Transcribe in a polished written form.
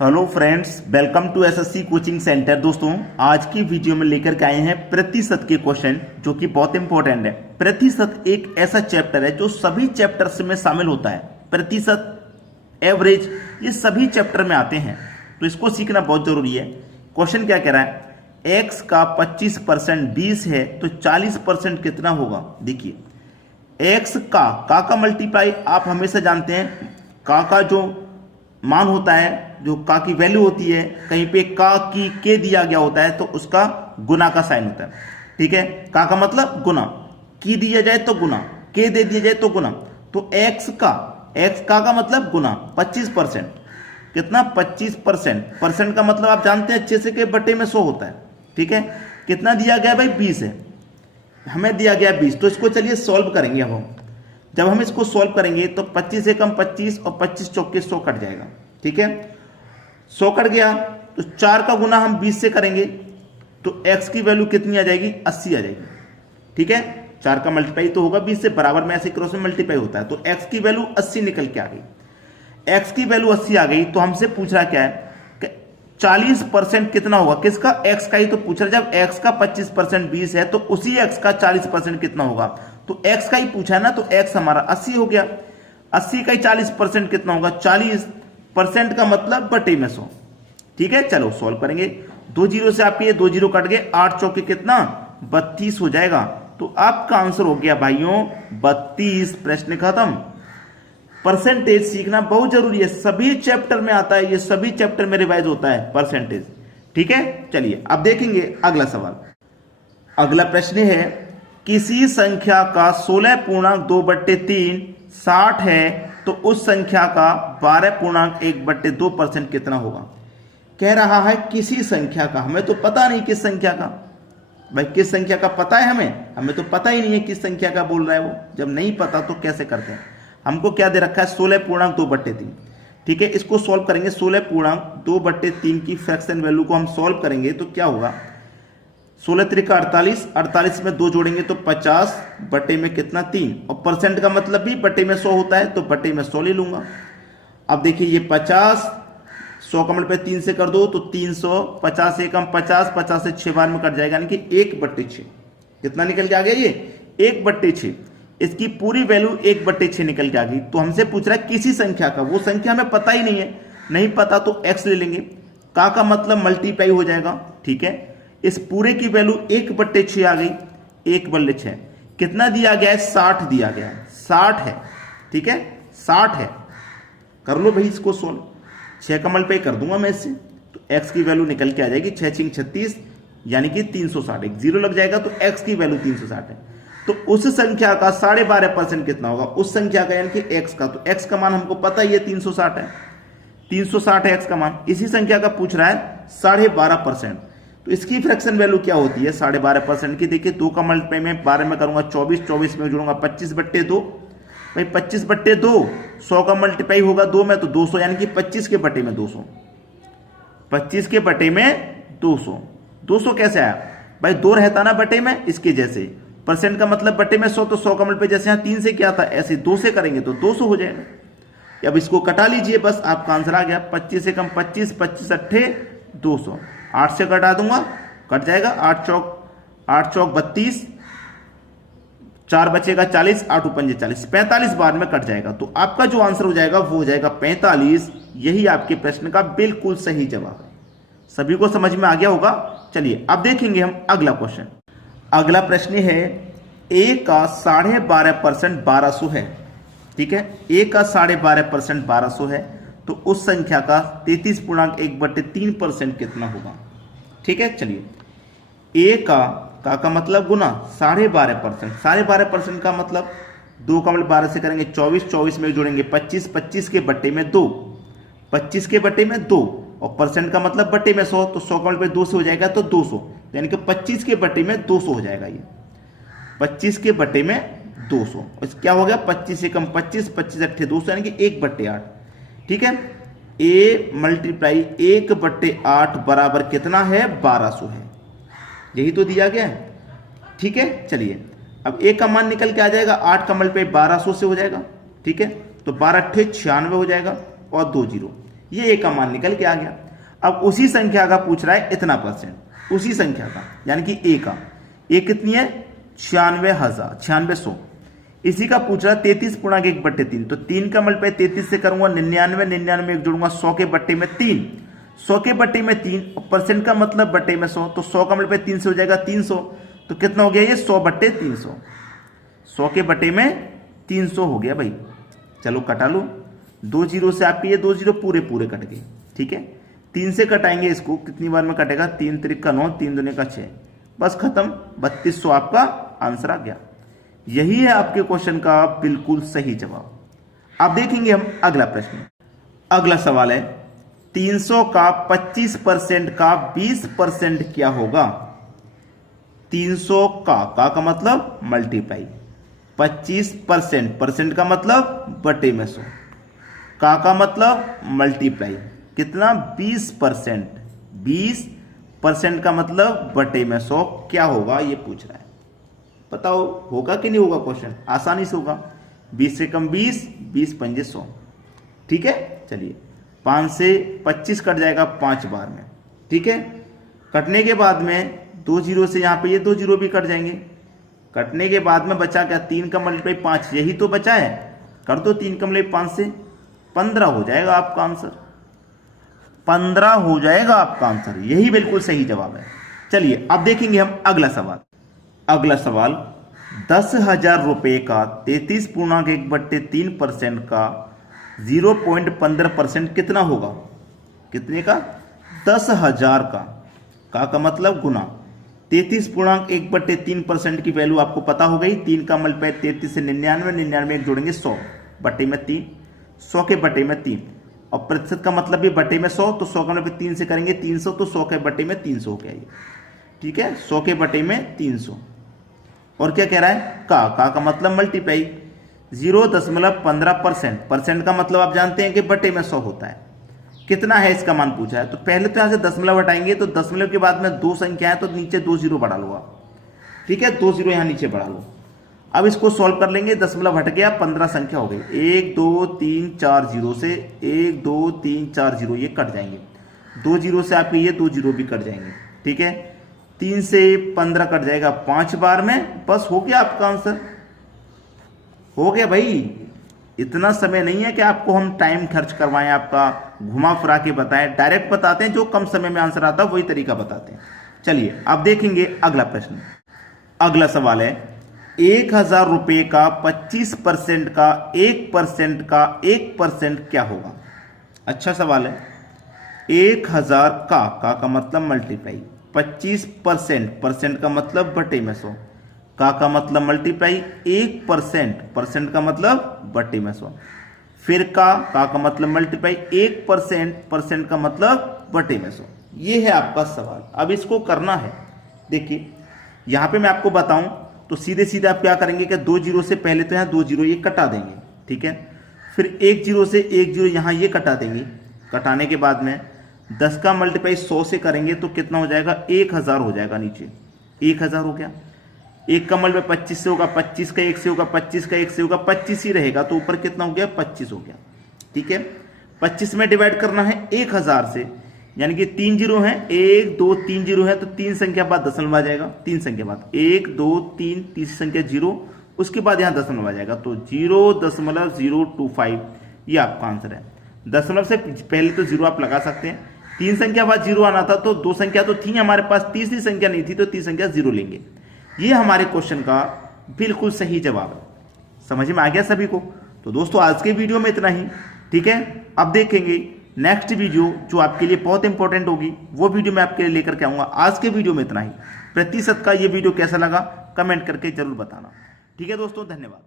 Hello friends, welcome to SSC coaching centre. दोस्तों, आज की वीडियो में लेकर के आए हैं प्रतिशत के क्वेश्चन, जो कि बहुत इंपॉर्टेंट है। प्रतिशत एक ऐसा चैप्टर है जो सभी चैप्टर्स में शामिल होता है। प्रतिशत, एवरेज, ये सभी चैप्टर में आते हैं, तो इसको सीखना बहुत जरूरी है। क्वेश्चन क्या कह रहा है, एक्स का 25% 20 है तो 40% कितना होगा। देखिए, एक्स का मल्टीप्लाई आप हमेशा जानते हैं, का जो मान होता है, जो का की वैल्यू होती है, कहीं पे का की के दिया गया होता है तो उसका गुना का साइन होता है। ठीक है, का मतलब गुना, की दिया जाए तो गुना, के दे दिया जाए तो गुना। तो एक्स का मतलब गुना 25%। कितना? 25%। परसेंट का मतलब आप जानते हैं अच्छे से कि बटे में 100 होता है। ठीक है, कितना दिया गया भाई? 20 है, हमें दिया गया 20। तो इसको चलिए सॉल्व करेंगे। अब जब हम इसको सॉल्व करेंगे तो 25 से कम 25 और 25 चौके 100 कट जाएगा। ठीक है, 100 कट गया तो 4 का गुना हम 20 से करेंगे तो x की वैल्यू कितनी आ जाएगी? 80 आ जाएगी। ठीक है, 4 का मल्टीप्लाई तो होगा 20 से, बराबर में ऐसे क्रॉस में मल्टीप्लाई होता है, तो x की वैल्यू 80 निकल के आ गई। x की वैल्यू 80 आ गई तो हमसे पूछ रहा क्या है कि 40% कितना होगा। किसका? x का ही तो पूछ रहा है। जब x का 25% 20 है तो उसी x का 40% कितना होगा, तो x का ही पूछा है ना, तो x हमारा 80 हो गया। 80 का ही 40% कितना होगा? 40% का मतलब बटे में 100। ठीक है, चलो सॉल्व करेंगे। 2 जीरो से आपके ये 2 जीरो कट गए, 8 चौके कितना? 32 हो जाएगा। तो आपका आंसर हो गया भाइयों 32। प्रश्न खत्म। परसेंटेज सीखना बहुत जरूरी है, सभी चैप्टर में आता है, ये सभी चैप्टर में रिवाइज होता है परसेंटेज। ठीक है, चलिए अब देखेंगे अगला सवाल। अगला प्रश्न है, किसी संख्या का 16.2/3 60 है तो उस संख्या का 12.1/2% कितना होगा। कह रहा है किसी संख्या का, हमें तो पता नहीं किस संख्या का। भाई किस संख्या का पता है हमें तो पता ही नहीं है किस संख्या का बोल रहा है वो। जब नहीं पता तो कैसे करते हैं। हमको क्या दे रखा है? 16.2/3। ठीक है, इसको सॉल्व करेंगे। 16.2/3 की फ्रैक्शन वैल्यू को हम सॉल्व करेंगे तो क्या होगा? 16 त्रिका 48, 48 में 2 जोड़ेंगे तो 50 बटे में कितना? 3। और परसेंट का मतलब भी बटे में 100 होता है, तो बटे में 100 ले लूंगा। अब देखिए ये 50, 100 का मल्टीप्लाई 3 से कर दो तो 300, 50 से कम 50, 50 से 6 बार में कट जाएगा, यानी कि 1/6। कितना निकल के आ गया? ये 1/6। इसकी पूरी वैल्यू 1/6 निकल के आ गई। तो हमसे पूछ रहा है किसी संख्या का, वो संख्या हमें पता ही नहीं है, नहीं पता तो x ले लेंगे। का मतलब मल्टीप्लाई हो जाएगा। ठीक है, इस पूरे की वैल्यू 1/6 आ गई। 1/6 कितना दिया गया है? 60 दिया गया है। 60 है। ठीक है, 60 है। कर लो भाई इसको सोल्व। 6 का मल्टीप्लाई कर दूंगा मैं इससे, तो x की वैल्यू निकल के आ जाएगी 6 6 36, यानी कि 360। एक जीरो लग जाएगा तो x की वैल्यू 360 है। तो उस संख्या का 12.5% कितना होगा? उस संख्या का यानी कि x का, तो x का मान हमको पता ही है 360 है। 360 है x का मान। इसी संख्या का पूछ रहा है 12.5%। तो इसकी फ्रैक्शन वैल्यू क्या होती है 12.5% की? देखिए 2 का मल्टीप्लाई में 12 में करूंगा 24, 24 में जोड़ूंगा 25/2। भाई 25/2, 100 का मल्टीप्लाई होगा 2 में तो 200, यानी कि 25 के बटे में 200। 25 के बटे में 200। 200 कैसे आया भाई? 2 रहता ना बटे में, इसके जैसे। परसेंट का मतलब बटे में 100, तो 100 का मल्टीप्लाई जैसे यहाँ 3 से क्या था, ऐसे 2 से करेंगे तो 200 हो जाएगा। अब इसको कटा लीजिए, बस आपका आंसर आ गया। 25 से कम 25, 25 अट्ठे 200। 8 से कटा दूंगा, कट जाएगा। 8 चौक 32, 4 बचेगा 40, 8 पंजे 40, 45 बार में कट जाएगा। तो आपका जो आंसर हो जाएगा वो हो जाएगा 45। यही आपके प्रश्न का बिल्कुल सही जवाब है। सभी को समझ में आ गया होगा। चलिए अब देखेंगे हम अगला क्वेश्चन। अगला प्रश्न है, a का 12.5% 1200 है। ठीक है, a का 12.5% 1200 है तो उस संख्या का 33.1/3% कितना होगा। ठीक है, चलिए a का मतलब गुना 12.5%। 12.5% का मतलब 2 का मतलब 12 से करेंगे 24, 24 में जोड़ेंगे 25, 25 के बटे में 2, 25 के बटे में 2, और परसेंट का मतलब बटे में 100, तो 100 का मतलब 2 से हो जाएगा तो 200, यानी कि 25 के बटे में 200 हो जाएगा। ये 25 के बटे में 200, क्या हो गया? 25 से कम 25, 25 अट्ठे 200, यानी कि 1/8। ठीक है, a मल्टीप्लाई 1/8 बराबर कितना है? 1200 है। यही तो दिया गया है। ठीक है, चलिए अब a का मान निकल के आ जाएगा। 8 का मल्टीप्लाई 1200 से हो जाएगा। ठीक है, तो 12 अट्ठे 96 हो जाएगा और 2 जीरो, ये ए का मान निकल के आ गया। अब उसी संख्या का पूछ रहा है इतना परसेंट, उसी संख्या का यानी कि ए का। ए कितनी है 96,100। इसी का पूछ रहा है 33/1/3। तो 3 का मल्टीप्लाई 33 से करूंगा 99, 99 एक जोड़ूंगा 100 के बट्टे में 3, 100 के बट्टे में 3, परसेंट का मतलब बट्टे में 100, तो 100 का मल्टीप्लाई 3 से हो जाएगा 300। तो कितना हो गया ये 100/300, 100 के बट्टे में 300 हो गया भाई। चलो कटा लो, 2 जीरो से आपके ये 2 जीरो पूरे पूरे कट गए। ठीक है, 3 से कटाएंगे इसको, कितनी बार में कटेगा 3 त्रिक का 9, 3 दूने का 6, बस खत्म, 3200 आपका आंसर आ गया। यही है आपके क्वेश्चन का बिल्कुल सही जवाब। अब देखेंगे हम अगला प्रश्न। अगला सवाल है 300 का 25% का 20% क्या होगा। 300 का मतलब मल्टीप्लाई, 25%, परसेंट का मतलब बटे में 100, का मतलब मल्टीप्लाई, कितना 20%, 20% का मतलब बटे में 100 क्या होगा ये पूछ रहा है। बताओ होगा कि नहीं होगा, क्वेश्चन आसानी से होगा। 20 से कम 20, 20 पंजे 100। ठीक है, चलिए 5 से 25 कट जाएगा 5 बार में। ठीक है, कटने के बाद में 2 जीरो से यहाँ पे ये 2 जीरो भी कट जाएंगे। कटने के बाद में बचा क्या 3 का मल्टीप्लाई 5, यही तो बचा है। कर दो 3 का मल्टीप्लाई 5 से 15 हो जाएगा आपका आंसर, 15 हो जाएगा आपका आंसर। यही बिल्कुल सही जवाब है। चलिए अब देखेंगे हम अगला सवाल। अगला सवाल 10,000 रुपए का 33/1/3% का 0.15% कितना होगा। कितने का 10,000 का मतलब गुना 33/1/3% की वैल्यू आपको पता हो गई। 3 का मल्टीप्लाई 33 से 99, 99 एक जोड़ेंगे 100 बटे में 3, 100 के बटे में 3, और प्रतिशत का मतलब भी बटे में 100, तो 100 का मल्टीप्लाई 3 से करेंगे 300, तो 100 के बटे में 300 हो गया ये। ठीक है, 100 के बटे में 300। और क्या कह रहा है का मतलब मल्टीप्लाई 0.15%, परसेंट का मतलब आप जानते हैं कि बटे में 100 होता है। कितना है इसका मान पूछा है, तो पहले तो यहां से दशमलव हटाएंगे, तो दशमलव के बाद में 2 संख्या है तो नीचे 2 जीरो बढ़ा लो आप। ठीक है, 2 जीरो यहां नीचे बढ़ा लो। अब इसको सॉल्व कर लेंगे, दशमलव हट गया, 15 संख्या हो गई। 1 2 3 4 जीरो से 1 2 3 4 जीरो ये कट जाएंगे। 2 जीरो से आपके ये 2 जीरो भी कट जाएंगे। ठीक है, 3 से 15 कट जाएगा 5 बार में, बस हो गया आपका आंसर। हो गया भाई, इतना समय नहीं है कि आपको हम टाइम खर्च करवाएं, आपका घुमा फिरा के बताएं, डायरेक्ट बताते हैं। जो कम समय में आंसर आता है वही तरीका बताते हैं। चलिए अब देखेंगे अगला प्रश्न। अगला सवाल है 1,000 रुपए का 25% का 1% का 1% क्या होगा। अच्छा सवाल है। 1,000 का मतलब मल्टीप्लाई, 25%, परसेंट का मतलब बटे में 100, का मतलब मल्टीप्लाई 1%, परसेंट का मतलब बटे में 100, फिर का मतलब मल्टीप्लाई 1%, परसेंट का मतलब बटे में 100। ये है आपका सवाल। अब इसको करना है, देखिए यहां पे मैं आपको बताऊं तो सीधे सीधे आप क्या करेंगे कि 2 जीरो से पहले तो यहां 2 जीरो ये कटा देंगे। ठीक है, फिर 1 जीरो से 1 जीरो यहां ये कटा देंगे। कटाने के बाद में 10 का मल्टीप्लाई 100 से करेंगे तो कितना हो जाएगा 1,000 हो जाएगा। नीचे 1,000 हो गया। 1 का मल्टीप्लाई 25 से होगा, 25 का 1 से होगा, 25 का 1 से होगा, 25 ही रहेगा, तो ऊपर कितना हो गया 25 हो गया। ठीक है, 25 में डिवाइड करना है 1,000 से, यानी कि 3 जीरो है, 1 2 3 जीरो है, तो 3 संख्या बाद दशमलव आ जाएगा। 3 संख्या बाद 1 2 3, तीसरी संख्या 0, उसके बाद यहां दशमलव आ जाएगा, तो 0.025 ये आपका आंसर है। दशमलव से पहले तो 0 आप लगा सकते हैं। 3 संख्या बाद 0 आना था, तो 2 संख्या तो थी हमारे पास, तीसरी संख्या नहीं थी, तो तीसरी संख्या 0 लेंगे। ये हमारे क्वेश्चन का बिल्कुल सही जवाब है। समझ में आ गया सभी को। तो दोस्तों आज के वीडियो में इतना ही। ठीक है, अब देखेंगे नेक्स्ट वीडियो जो आपके लिए बहुत इंपॉर्टेंट होगी, वो वीडियो मैं आपके लिए लेकर के आऊंगा। आज के वीडियो में इतना ही। प्रतिशत का ये वीडियो कैसा लगा कमेंट करके जरूर बताना। ठीक है दोस्तों, धन्यवाद।